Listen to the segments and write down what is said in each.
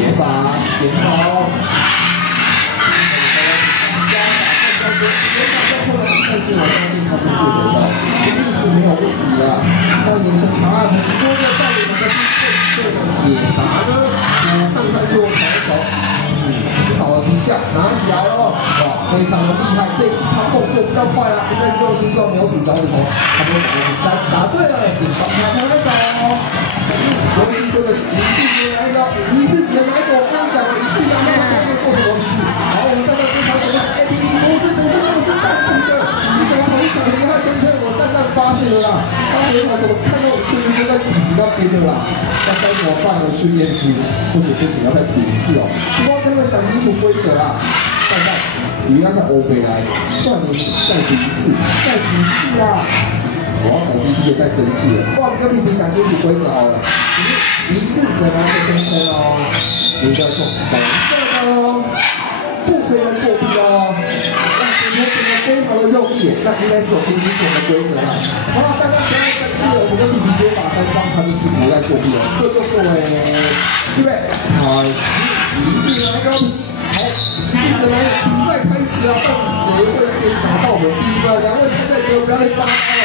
解法，解好。但是我相信他是睡得着，肯定是没有问题啊。那眼前答案很多的到底哪个是正确的解答呢？看看右瞧瞧，思考了一下，拿起来了，哇，非常的厉害。这次他动作比较快啊，应该是用心算描述脚趾头。他们答案是3，答对了，请双拍拍手。4，游戏这个是一次只能拿一个，一次只能拿一个。我刚刚讲了，一次拿一个，后面做什么？好，我们看到非常什么 A P P 不是蛋蛋的，你怎么同意讲的话圈圈？我蛋蛋发现了啦，他回头怎么看到我圈圈都在比那边的啦？那该怎么办呢？训练师，不行，要再比一次哦。希望跟他们讲清楚规则啦。蛋蛋，你应该是 OK 来，算你再比一次，啊！我要搞弟弟也在生气了。哇，跟弟弟讲清楚规则好了，一次只能拿一个圈圈哦，应该送红色的哦，不可以再作弊哦。那今天真的非常的用力，那应该是有听清楚我们的规则了。好了，大家不要生气了，我跟弟弟直接打3张，他就自己不再作弊了。各就各位，预备，开始，一次来高平，好，一次来比赛开始啊！到底谁会先拿到我们第一个？2位参赛者不要再发呆了。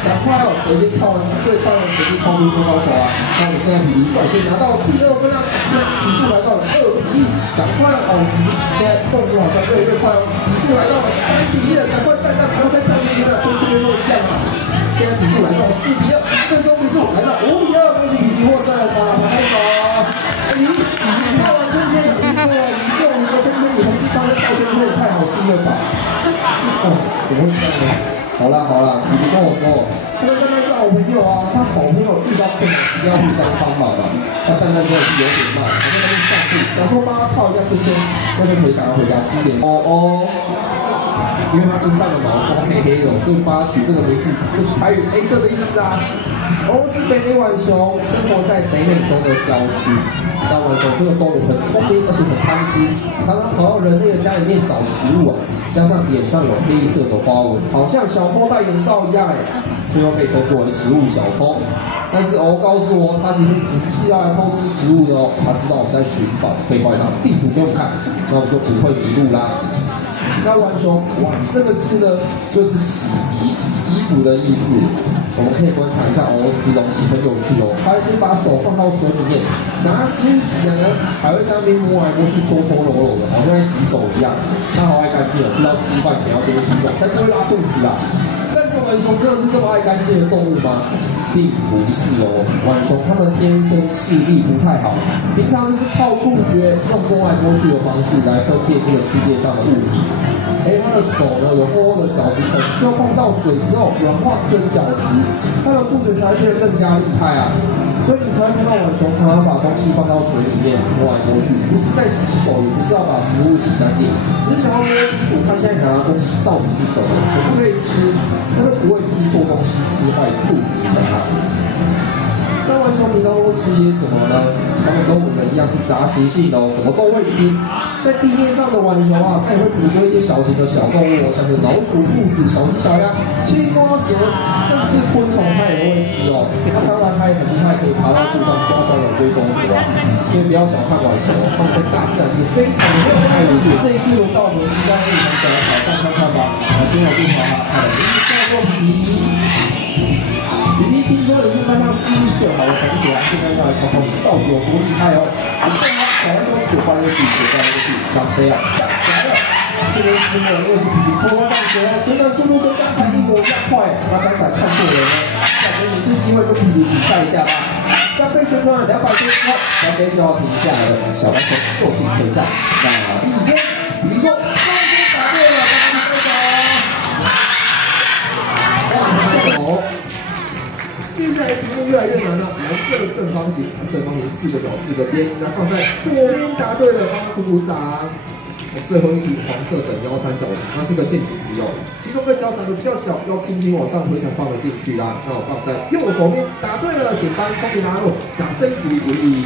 赶快哦！谁先跳完最快的谁就跳出最高手啊！那我们现在比率先拿到第2分啊！现在比数来到了2比1，赶快哦！现在动作好像越来越快哦，比数来到了3比1了，赶快蛋蛋不要再站进去了，跟这边都一样啊！现在比数来到了4比2，最终比数来到5比2，恭喜比获胜，拍手！你跳完圈圈，你做5个圈圈，你还是当个倒圈圈，也太好心了吧？哦，怎么会这样呢？好啦，弟弟跟我说，他们蛋蛋是好朋友啊，他好朋友遇到困难一定要互相帮忙嘛。那蛋蛋真的是有点慢，还在那边上路，想说帮他套一下圈圈，那就可以赶快回家吃点因为他身上的毛都黑黑的，所以帮他取这个名字就是台语黑色的意思啊。是北美浣熊，生活在北美洲的郊区。那浣熊这个动物很聪明，而且很贪吃，常常跑到人类的家里面找食物啊。加上脸上有黑色的花纹，好像小偷戴眼罩一样所以又被称作为食物小偷。但是告诉我，他其实不是要来偷吃食物的哦，他知道我们在寻宝，可以画一张地图给我们看，那我们就不会迷路啦。那浣熊碗这个字呢，就是洗衣服的意思。我们可以观察一下吃东西很有趣哦。他会先把手放到水里面，拿食物起来呢，还会在那边摸来摸去、搓搓揉揉的，好像在洗手一样。他好爱干净哦，知道吃饭前要先洗手，才不会拉肚子啊。但是浣熊真的是这么爱干净的动物吗？并不是哦，浣熊它们天生视力不太好，平常就是靠触觉，用摸来摸去的方式来分辨这个世界上的物体。它的手呢有厚厚的角质层，需要碰到水之后软化成角质，它的触觉才会变得更加厉害啊。所以你才会看到浣熊常常把东西放到水里面摸来摸去，不是在洗手，也不是要把食物洗干净，只是想要摸清楚它现在拿的东西到底是什么，可不可以吃，它会不会吃错东西，吃坏肚子的样子。那浣熊平常都吃些什么呢？它们跟我们一样是杂食性的哦，什么都会吃。在地面上的浣熊啊，它也会捕捉一些小型的小动物，像是老鼠、兔子、小鸡、小鸭、青蛙、蛇，甚至昆虫它也都会吃哦。那当然它也很厉害，可以爬到树上抓小鸟、追松鼠啊。所以不要小看浣熊哦，它们在大自然是非常的有爱的。这一次轮到我们西江日常小来挑战看看吧。先来介绍它的名字叫做皮，听说你是班上视力最好的同学啊，现在要来考考你到底有多厉害哦。准备好，小来中组欢乐自己决战那个是张飞啊，站起来了。训练师呢，因为是皮皮偷偷放学哦，旋转速度跟刚才一模一样快。那刚才看错人呢，再给你一次机会跟皮皮比赛一下吧。张飞旋转了200圈之后，张飞就要停下来了。小白熊就近对战，哪一边？皮皮说：“终于答对了，大家拍手。”哇，接下来题目越来越难了。蓝色的正方形4个角4个边，那放在左边答对了，帮他鼓鼓掌。最后一题黄色等腰三角形，它是个陷阱题哦。其中一个脚长得比较小，要轻轻往上推才放得进去啦。那我放在右手边，答对了，简单聪明拉入，掌声鼓励鼓励。